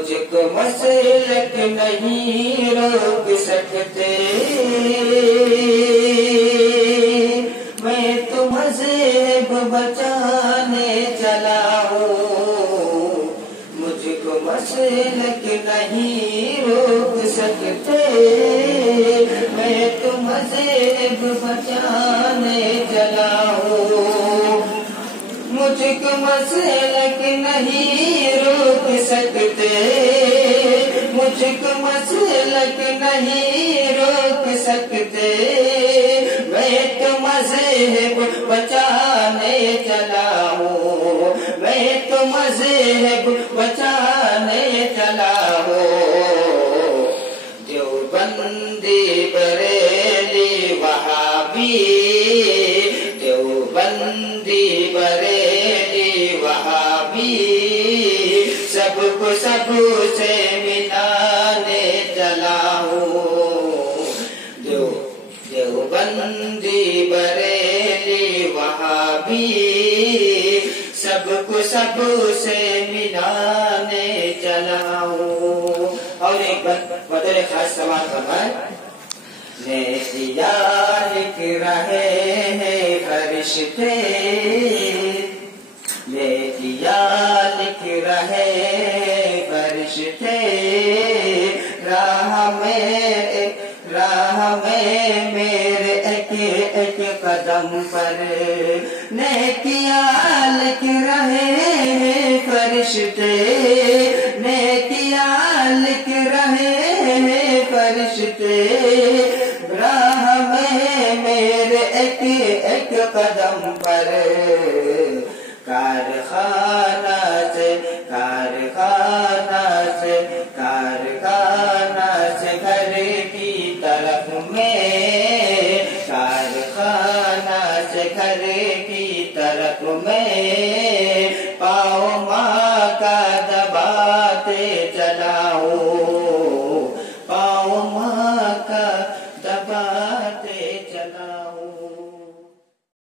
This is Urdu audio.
مجھ کو مسلک نہیں روک سکتے، میں تو مذہب بچانے چلا ہوں، مجھ کو مسلک نہیں روک سکتے، میں تو مذہب بچانے چلا ہوں، مجھ کو مسلک نہیں روک سکتے، مجھ کو مسلک نہیں روک سکتے، میں تو مذہب بچانے چلا ہوں، میں تو مذہب بچانے چلا ہوں، دیوبندی بریلی وہابی، دیوبندی بریلی وہابی، سب کو سب سے ملانے چلا ہوں، دیوبندی بریلی وہابی، سب کو سب سے ملانے چلا ہوں۔ اور ایک بطور خاص سوال فرمائے، نیتیا لکھ رہے ہیں فرشتے، نیتیا لکھ رہے ہیں فرشتے، راہ میں میرے ایک ایک قدم پر، نیتیا لکھ رہے ہیں فرشتے، نیتیا لکھ رہے ہیں فرشتے، راہ میں میرے ایک ایک قدم پر، کارخانہ سے کارخانہ سے کارخانہ سے گھر کی طرف میں، کارخانہ سے گھر کی طرف میں، پاؤں ماں کا دباتے چلا ہوں،